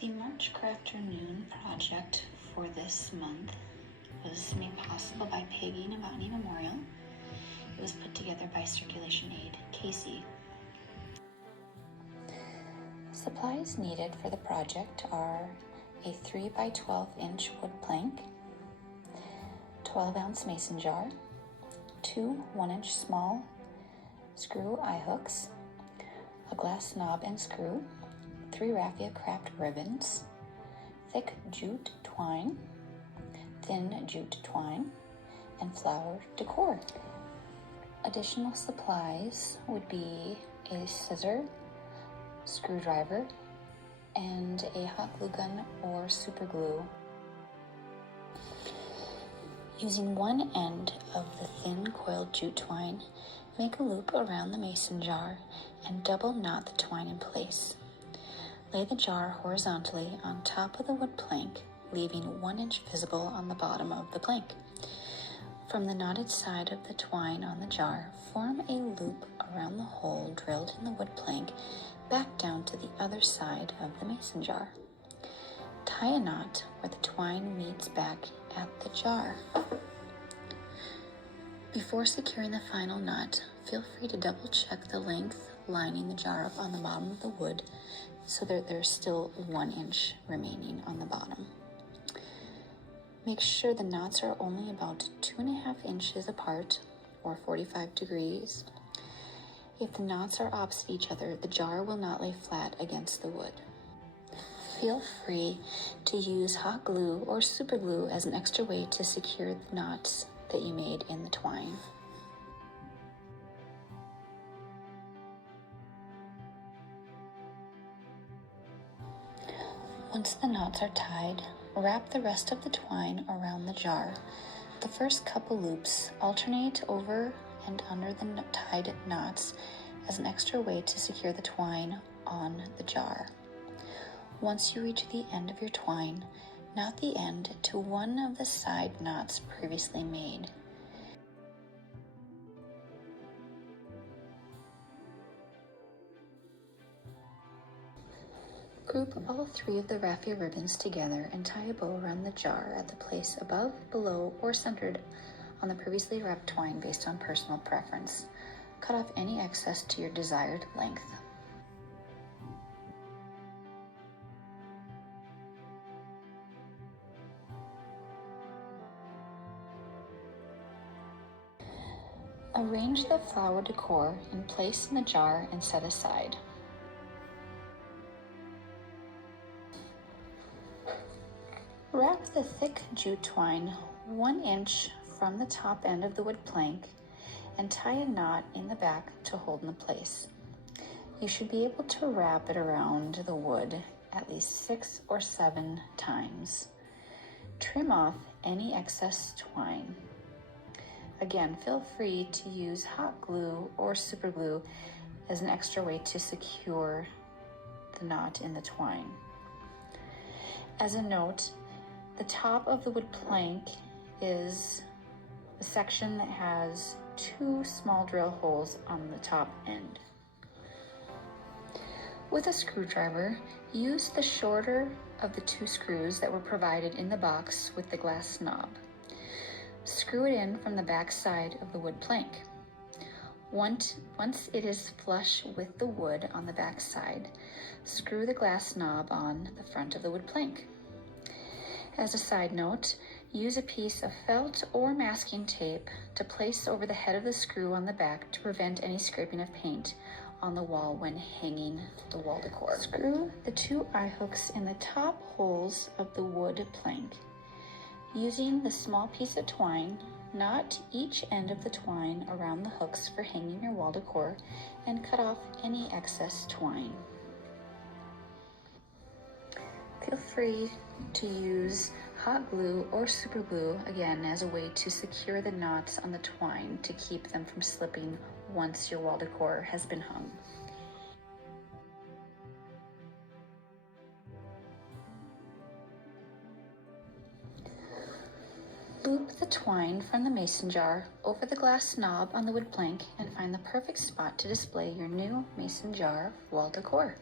The March Crafternoon project for this month was made possible by Peggy Novotny Memorial. It was put together by Circulation Aide Kacee. Supplies needed for the project are a 3 by 12 inch wood plank, 12-ounce mason jar, 2 1-inch small screw eye hooks, a glass knob and screw, 3 raffia craft ribbons, thick jute twine, thin jute twine, and flower decor. Additional supplies would be a scissor, screwdriver, and a hot glue gun or super glue. Using one end of the thin coiled jute twine, make a loop around the mason jar and double knot the twine in place. Lay the jar horizontally on top of the wood plank, leaving 1 inch visible on the bottom of the plank. From the knotted side of the twine on the jar, form a loop around the hole drilled in the wood plank back down to the other side of the mason jar. Tie a knot where the twine meets back at the jar. Before securing the final knot, feel free to double check the length lining the jar up on the bottom of the wood so that there's still 1 inch remaining on the bottom. Make sure the knots are only about 2.5 inches apart or 45 degrees. If the knots are opposite each other, the jar will not lay flat against the wood. Feel free to use hot glue or super glue as an extra way to secure the knots that you made in the twine. Once the knots are tied, wrap the rest of the twine around the jar. The first couple loops alternate over and under the tied knots as an extra way to secure the twine on the jar. Once you reach the end of your twine, knot the end to one of the side knots previously made. Group all 3 of the raffia ribbons together and tie a bow around the jar at the place above, below, or centered on the previously wrapped twine based on personal preference. Cut off any excess to your desired length. Arrange the flower decor and place in the jar and set aside. Wrap the thick jute twine 1 inch from the top end of the wood plank and tie a knot in the back to hold in place. You should be able to wrap it around the wood at least 6 or 7 times. Trim off any excess twine. Again, feel free to use hot glue or super glue as an extra way to secure the knot in the twine. As a note, the top of the wood plank is a section that has 2 small drill holes on the top end. With a screwdriver, use the shorter of the 2 screws that were provided in the box with the glass knob. Screw it in from the back side of the wood plank. Once it is flush with the wood on the back side, screw the glass knob on the front of the wood plank. As a side note, use a piece of felt or masking tape to place over the head of the screw on the back to prevent any scraping of paint on the wall when hanging the wall decor. Screw the 2 eye hooks in the top holes of the wood plank. Using the small piece of twine, knot each end of the twine around the hooks for hanging your wall decor and cut off any excess twine. Feel free to use hot glue or super glue, again, as a way to secure the knots on the twine to keep them from slipping once your wall decor has been hung. Loop the twine from the mason jar over the glass knob on the wood plank and find the perfect spot to display your new mason jar wall decor.